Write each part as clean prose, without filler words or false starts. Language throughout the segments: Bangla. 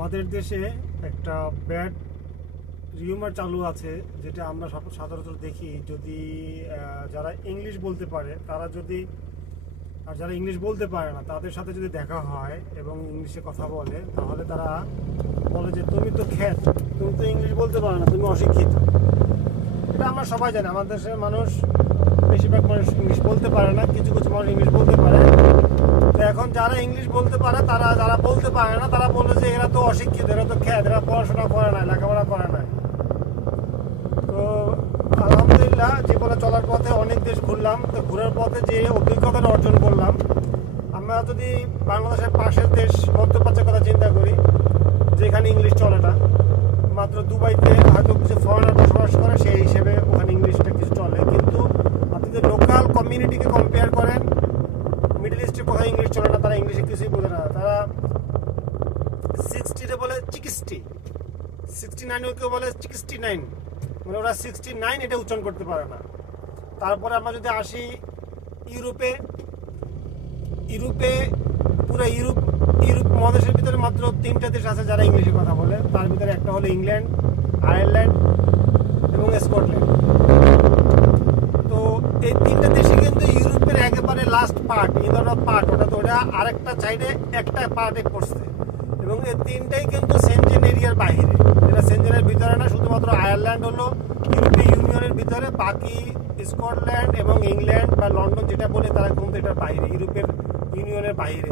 আমাদের দেশে একটা ব্যাড রিউমার চালু আছে, যেটা আমরা সাধারণত দেখি। যদি যারা ইংলিশ বলতে পারে তারা যদি, আর যারা ইংলিশ বলতে পারে না তাদের সাথে যদি দেখা হয় এবং ইংলিশে কথা বলে, তাহলে তারা বলে যে তুমি তো খ্যাত, তুমি তো ইংলিশ বলতে পারো না, তুমি অশিক্ষিত। এটা আমরা সবাই জানি। আমাদের দেশের মানুষ, বেশিরভাগ মানুষ ইংলিশ বলতে পারে না, কিছু কিছু মানুষ ইংলিশ বলতে পারে। তো এখন যারা ইংলিশ বলতে পারে, তারা যারা বলতে পারে না, তারা বলে যে এরা তো অশিক্ষিত, এরা তো খ্যাত, এরা পড়াশোনা করে না, লেখাপড়া করে না। তো আলহামদুলিল্লাহ, জীবনে চলার পথে অনেক দেশ ঘুরলাম। তো ঘুরার পথে যে অভিজ্ঞতাটা অর্জন করলাম, আমরা যদি বাংলাদেশের পাশের দেশ মধ্যপ্রাচ্যের কথা চিন্তা করি, যেখানে ইংলিশ চলে না, মাত্র দুবাইতে হয়তো কিছু ফরেনার বসবাস করে, সেই হিসেবে ওখানে ইংলিশটা কিছু চলে। কিন্তু আপনি যদি লোকাল কমিউনিটিকে কম্পেয়ার করেন, মিডল ইস্টে কোথায় ইংলিশ চলে না, তারা ইংলিশে কিছুই বোঝে না। তারা 60 বলে 60, 69 বলে 69, মানে ওরা 69 এটা উচ্চারণ করতে পারে না। তারপরে আমরা যদি আসি ইউরোপে, পুরো ইউরোপ মহাদেশের ভিতরে মাত্র 3টা দেশ আছে যারা ইংলিশে কথা বলে। তার ভিতরে একটা হলো ইংল্যান্ড, আয়ারল্যান্ড এবং স্কটল্যান্ড। তো এই 3টা দেশে কিন্তু ইউরোপের একেবারে লাস্ট পার্ট, ওটা আরেকটা সাইডে একটা পার্টে পড়ছে। এবং এই 3টাই কিন্তু সেনজেন এরিয়ার বাইরে, এটা সেনজেনের ভিতরে না। শুধুমাত্র আয়ারল্যান্ড হলো ইউরোপীয় ইউনিয়নের ভিতরে, বাকি স্কটল্যান্ড এবং ইংল্যান্ড বা লন্ডন যেটা বলে, তারা কিন্তু এটার বাইরে, ইউরোপের ইউনিয়নের বাইরে।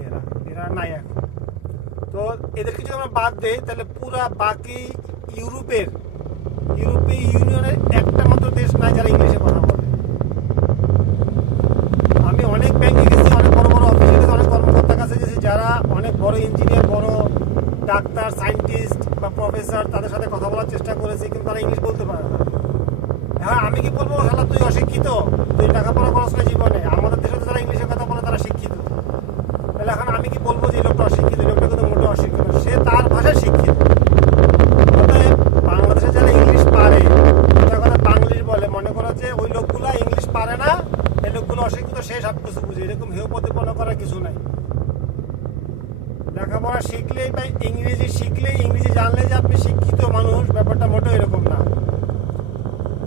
এরা নাই এখন। তো এদেরকে যদি আমরা বাদ দেই, তাহলে পুরা বাকি ইউরোপীয় ইউনিয়নের একটা মাত্র দেশ নাই যারা ইংলিশে কথা বলে। আমি অনেক ব্যাংকে গেছি, অনেক বড় বড় অফিসে গেছি, অনেক কর্মকর্তার কাছে গেছি যারা অনেক বড় ইঞ্জিনিয়ার, বড় ডাক্তার, সায়েন্টিস্ট বা প্রফেসর, তাদের সাথে কথা বলার চেষ্টা করেছি, কিন্তু তারা ইংলিশ বলতে পারে না। হ্যাঁ, আমি কি বলবো শালা তুই অশিক্ষিত, তুই লেখাপড়া করছ না জীবনে? আমাদের দেশে যারা ইংলিশে কথা বলে তারা শিক্ষিত। তাহলে এখন আমি কি বলবো যে এই লোকটা অশিক্ষিত? এই লোকটা কিন্তু মোটে অশিক্ষিত, সে তার ভাষায় শিক্ষিত। অতএব বাংলাদেশে যারা ইংলিশ পারে, কথা বাংলিশ বলে, মনে করো যে ওই লোকগুলা ইংলিশ পারে না, এই লোকগুলো অশিক্ষিত, সে সব কিছু বুঝে। এরকম হেয় প্রতিপন্ন করার কিছু নাই। লেখাপড়া শিখলেই বা ইংরেজি শিখলেই, ইংরেজি জানলে যে আপনি শিক্ষিত মানুষ, ব্যাপারটা মোটেও এরকম না।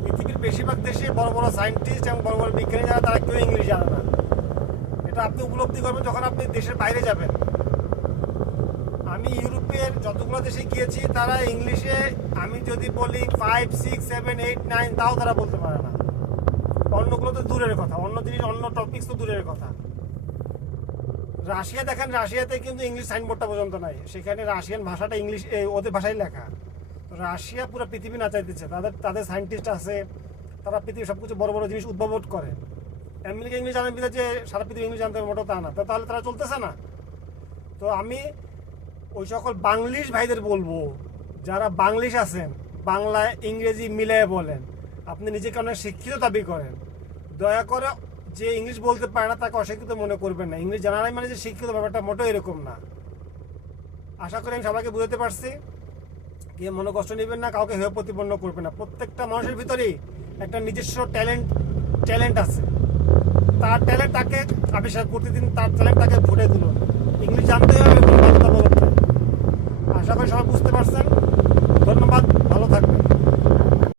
পৃথিবীর বেশিরভাগ দেশে বড় বড় সায়েন্টিস্ট এবং বড় বড় বিজ্ঞানী যারা, তারা কেউ ইংলিশ জানে না। এটা আপনি উপলব্ধি করবেন যখন আপনি দেশের বাইরে যাবেন। আমি ইউরোপের যতগুলো দেশে গিয়েছি, তারা ইংলিশে, আমি যদি বলি 5, 6, 7, 8, 9, তাও তারা বলতে পারে না। অন্যগুলো তো দূরের কথা, অন্য জিনিস, অন্য টপিকস তো দূরের কথা। রাশিয়া দেখেন, রাশিয়াতে কিন্তু ইংলিশ সাইনবোর্ডটা পর্যন্ত নাই। সেখানে রাশিয়ান ভাষাটা ইংলিশ, ওদের ভাষায় লেখা। রাশিয়া পুরো পৃথিবী নাচাইতেছে, তাদের সায়েন্টিস্ট আছে, তারা পৃথিবীর সবকিছু বড় বড় জিনিস উদ্ভাবন করে। আমেরিকা ইংলিশ জানার ভিতরে যে সারা পৃথিবী ইংলিশ জানতে হবে মোটেও তা না। তাহলে তারা চলতেছে না। তো আমি ওই সকল বাংলিশ ভাইদের বলবো, যারা বাংলিশ আছেন, বাংলা ইংরেজি মিলিয়ে বলেন, আপনি নিজেকে অনেক শিক্ষিত দাবি করেন, দয়া করে যে ইংলিশ বলতে পারে না তাকে অশিক্ষিত মনে করবেন না। ইংলিশ জানারাই মানে যে শিক্ষিত, ব্যাপারটা মোটেও এরকম না। আশা করি আমি সবাইকে বুঝাতে পারছি। কেউ মনে কষ্ট নেবেন না, কাউকে হেয় প্রতিপন্ন করবেন না। প্রত্যেকটা মানুষের ভিতরেই একটা নিজস্ব ট্যালেন্ট আছে। তার ট্যালেন্ট তাকে আবিষ্কার, প্রতিদিন তার ট্যালেন্ট তাকে ফুটে তুলুন। ইংলিশ জানতে হবে, আশা করি সবাই বুঝতে পারছেন।